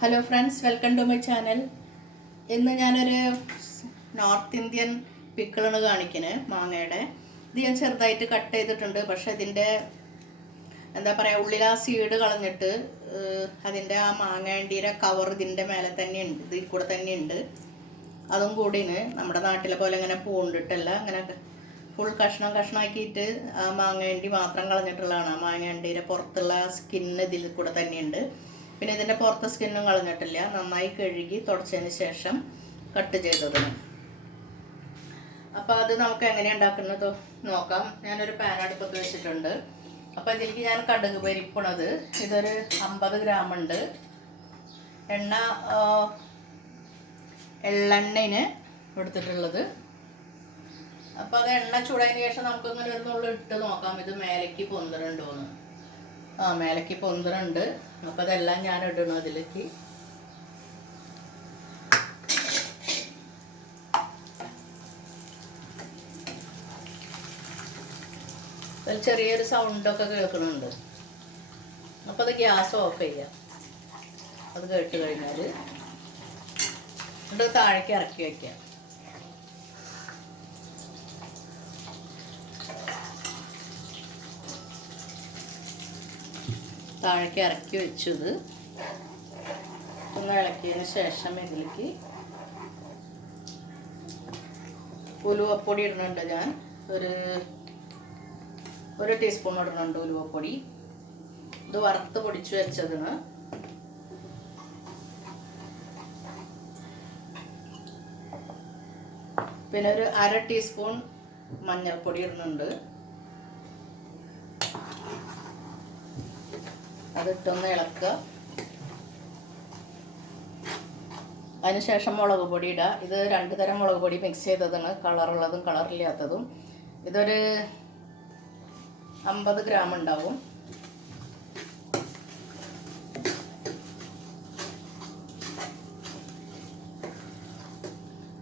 Hello friends, welcome to my channel. ഇന്ന് ഞാനൊരു north Indian പിക്കിളാണ് കാണിക്കുന്നത്. മാങ്ങയുടെ ഇത് ഞാൻ ചെറുതായിട്ട് കട്ട് ചെയ്തിട്ടുണ്ട്. പക്ഷെ ഇതിൻ്റെ എന്താ പറയുക, ഉള്ളിൽ ആ സീഡ് കളഞ്ഞിട്ട് അതിൻ്റെ ആ മാങ്ങേണ്ടീരെ കവർ ഇതിൻ്റെ മേലെ തന്നെ ഉണ്ട്, ഇതിൽ കൂടെ തന്നെ ഉണ്ട്. അതും കൂടിന് നമ്മുടെ നാട്ടിലെ പോലെ ഇങ്ങനെ പൂണ്ടിട്ടല്ല, അങ്ങനെ ഫുൾ കഷ്ണമാക്കിയിട്ട് ആ മാങ്ങേണ്ടി മാത്രം കളഞ്ഞിട്ടുള്ളതാണ്. ആ മാങ്ങേണ്ടീരെ പുറത്തുള്ള സ്കിന്ന് ഇതിൽ കൂടെ തന്നെയുണ്ട്. പിന്നെ ഇതിൻ്റെ പുറത്തെ സ്കിന്നും കളഞ്ഞിട്ടില്ല. നന്നായി കഴുകി തുടച്ചതിന് ശേഷം കട്ട് ചെയ്തതാണ്. അപ്പോൾ അത് നമുക്ക് എങ്ങനെ ഉണ്ടാക്കുന്നത് നോക്കാം. ഞാനൊരു പാൻ അടുപ്പത്ത് വെച്ചിട്ടുണ്ട്. അപ്പോൾ ഇതിലേക്ക് ഞാൻ കടുക് പരിപ്പണത് ഇതൊരു 50 ഗ്രാം ഉണ്ട്. എള്ളെണ്ണന് എടുത്തിട്ടുള്ളത്. അപ്പോൾ അത് എണ്ണ ചൂടായതിന് ശേഷം നമുക്കിങ്ങനെ ഒരു നുള്ളു ഇട്ട് നോക്കാം ഇത് മേലേക്ക് പൊന്തലുണ്ടോയെന്ന്. മേലേക്ക് പൊന്തലുണ്ട്. അപ്പോൾ അതെല്ലാം ഞാൻ ഇടണം അതിലേക്ക്. അതിൽ ചെറിയൊരു സൗണ്ടൊക്കെ കേൾക്കുന്നുണ്ട്. അപ്പോൾ അത് ഗ്യാസ് ഓഫ് ചെയ്യാം. അത് കേട്ട് കഴിഞ്ഞാൽ എന്നിട്ട് താഴേക്ക് ഇറക്കി വയ്ക്കാം. താഴേക്ക് ഇറക്കി വെച്ചത് ഒന്ന് ഇളക്കിയതിന് ശേഷം ഇതിലേക്ക് ഉലുവപ്പൊടി ഇടുന്നുണ്ട്. ഞാൻ ഒരു ടീസ്പൂൺ ഇടുന്നുണ്ട് ഉലുവപ്പൊടി. ഇത് വറുത്ത് പൊടിച്ച് വെച്ചതിന്. പിന്നെ ഒരു 1/2 ടീസ്പൂൺ മഞ്ഞൾപ്പൊടി ഇടുന്നുണ്ട്. അതിട്ടൊന്ന് ഇളക്കുക. അതിനുശേഷം മുളക് പൊടി ഇടുക. ഇത് 2 തരം മുളക് പൊടി മിക്സ് ചെയ്തതാണ്, കളറുള്ളതും കളറില്ലാത്തതും. ഇതൊരു 50 ഗ്രാം ഉണ്ടാവും.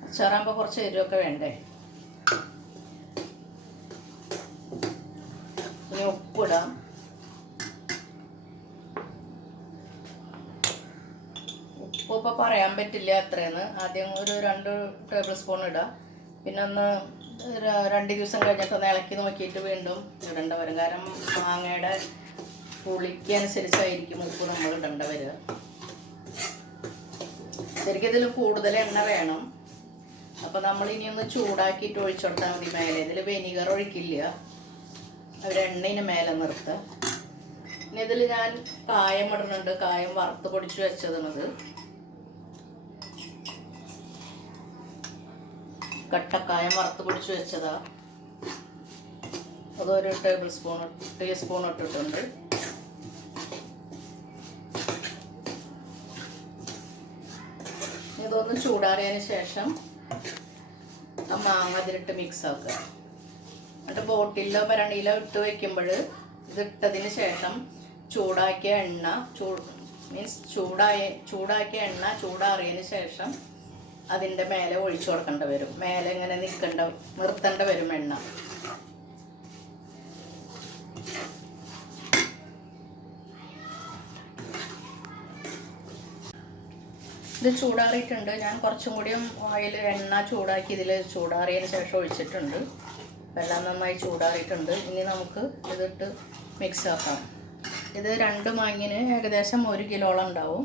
അച്ചാറാകുമ്പോൾ കുറച്ച് എരിവൊക്കെ വേണ്ടേ. ഇനി ഉപ്പിടാം. ഉപ്പ് പറയാൻ പറ്റില്ല എത്രയെന്ന്. ആദ്യം ഒരു 2 ടേബിൾ സ്പൂൺ ഇടാം. പിന്നെ ഒന്ന് 2 ദിവസം കഴിഞ്ഞിട്ടൊന്ന് ഇളക്കി നോക്കിയിട്ട് വീണ്ടും ഇടേണ്ട വരും. കാരണം മാങ്ങയുടെ പുളിക്ക് അനുസരിച്ചായിരിക്കും ഉപ്പ് നമ്മൾ ഇടേണ്ട വരിക. ശരിക്കും ഇതിൽ കൂടുതൽ എണ്ണ വേണം. അപ്പോൾ നമ്മളിനി ഒന്ന് ചൂടാക്കിയിട്ട് ഒഴിച്ചോട്ടാൽ മതി മേലെ. ഇതിൽ വിനീഗർ ഒഴിക്കില്ല, അവരെണ്ണയിന് മേലെ നിർത്തുക. പിന്നെ ഇതിൽ ഞാൻ കായം ഇടുന്നുണ്ട്. കായം വറുത്ത് പൊടിച്ച് വെച്ചതാണത്. കട്ടക്കായം വറുത്ത് പൊടിച്ച് വെച്ചതാ. അതൊരു ടീസ്പൂൺ ഇട്ടിട്ടുണ്ട്. ഇതൊന്ന് ചൂടാറിയതിന് ശേഷം ആ മാങ്ങ അതിലിട്ട് മിക്സ് ആക്കുക. എന്നിട്ട് ബോട്ടിലോ ഭരണിയിലോ ഇട്ട് വയ്ക്കുമ്പോൾ ഇതിട്ടതിന് ശേഷം ചൂടാക്കിയ എണ്ണ ചൂടാക്കിയ എണ്ണ ചൂടാറിയതിന് ശേഷം അതിൻ്റെ മേലെ ഒഴിച്ചു കൊടുക്കേണ്ട വരും. മേലെ ഇങ്ങനെ നിർത്തേണ്ട വരും എണ്ണ. ഇത് ചൂടാറിയിട്ടുണ്ട്. ഞാൻ കുറച്ചും കൂടിയും എണ്ണ ചൂടാക്കി ഇതിൽ ചൂടാറിയതിന് ശേഷം ഒഴിച്ചിട്ടുണ്ട്. എല്ലാം നന്നായി ചൂടാറിയിട്ടുണ്ട്. ഇനി നമുക്ക് ഇതിട്ട് മിക്സ് ആക്കാം. ഇത് 2 മാങ്ങിന് ഏകദേശം 1 കിലോളം ഉണ്ടാവും.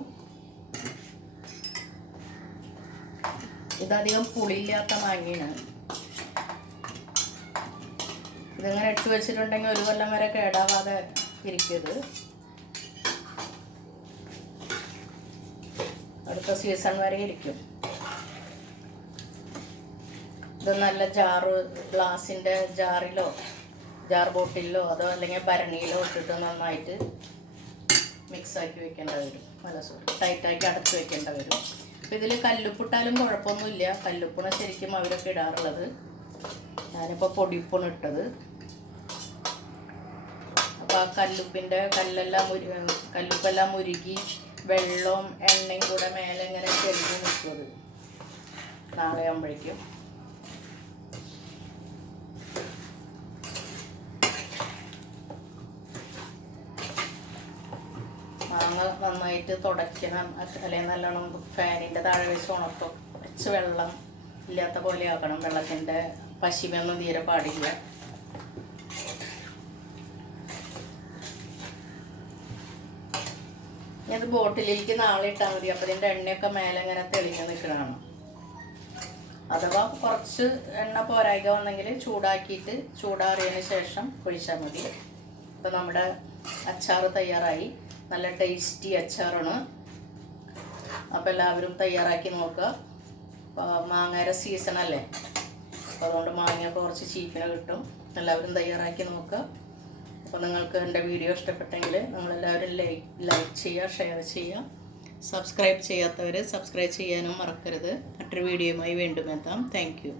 ഇതധികം പുളിയില്ലാത്ത മാങ്ങയാണ്. ഇതിങ്ങനെ ഇട്ട് വെച്ചിട്ടുണ്ടെങ്കിൽ 1 കൊല്ലം വരെ കേടാവാതെ ഇരിക്കും. അടുത്ത സീസൺ വരെ ഇരിക്കും. ഇത് നല്ല ഗ്ലാസിൻ്റെ ജാറിലോ ജാർ ബോട്ടിലോ അതോ അല്ലെങ്കിൽ ഭരണിയിലോ ഇട്ടിട്ട് നന്നായിട്ട് മിക്സാക്കി വെക്കേണ്ട വരും. ടൈറ്റാക്കി അടച്ച് വെക്കേണ്ട വരും. അപ്പോൾ ഇതിൽ കല്ലുപ്പിട്ടാലും കുഴപ്പമൊന്നുമില്ല. കല്ലുപ്പാണ് ശരിക്കും അവരൊക്കെ ഇടാറുള്ളത്. ഞാനിപ്പോൾ പൊടിയുപ്പാണ് ഇട്ടത്. അപ്പോൾ ആ കല്ലുപ്പെല്ലാം ഉരുകി വെള്ളവും എണ്ണയും കൂടെ മേലെ ഇങ്ങനെ ചെരിഞ്ഞ് നിൽക്കുന്നത് നാളെ ആകുമ്പോഴേക്കും. മാങ്ങ നന്നായിട്ട് തുടയ്ക്കണം, അല്ലെങ്കിൽ നല്ലോണം ഫാനിൻ്റെ താഴെ വെച്ച് ഉണക്കും. കുറച്ച് വെള്ളം ഇല്ലാത്ത പോലെ ആക്കണം, വെള്ളത്തിൻ്റെ പശിമയൊന്നും തീരെ പാടില്ല. ഇത് ബോട്ടിലേക്ക് നാളെ ഇട്ടാൽ മതി. അപ്പോൾ ഇതിൻ്റെ എണ്ണയൊക്കെ മേലെ ഇങ്ങനെ തെളിഞ്ഞ് നിൽക്കണതാണ്. അഥവാ കുറച്ച് എണ്ണ പോരായ്ക വന്നെങ്കിൽ ചൂടാക്കിയിട്ട് ചൂടാറിയതിന് ശേഷം ഒഴിച്ചാൽ മതി. അപ്പോൾ നമ്മുടെ അച്ചാർ തയ്യാറായി. നല്ല ടേസ്റ്റി അച്ചാറാണ്. അപ്പോൾ എല്ലാവരും തയ്യാറാക്കി നോക്കുക. മാങ്ങയുടെ സീസണല്ലേ, അപ്പോൾ അതുകൊണ്ട് മാങ്ങയൊക്കെ കുറച്ച് ചീപ്പിന് കിട്ടും. എല്ലാവരും തയ്യാറാക്കി നോക്കുക. അപ്പോൾ നിങ്ങൾക്ക് എൻ്റെ വീഡിയോ ഇഷ്ടപ്പെട്ടെങ്കിൽ നിങ്ങളെല്ലാവരും ലൈക്ക് ചെയ്യുക, ഷെയർ ചെയ്യുക. സബ്സ്ക്രൈബ് ചെയ്യാത്തവർ സബ്സ്ക്രൈബ് ചെയ്യാനും മറക്കരുത്. മറ്റൊരു വീഡിയോയുമായി വീണ്ടും എത്താം. Thank you.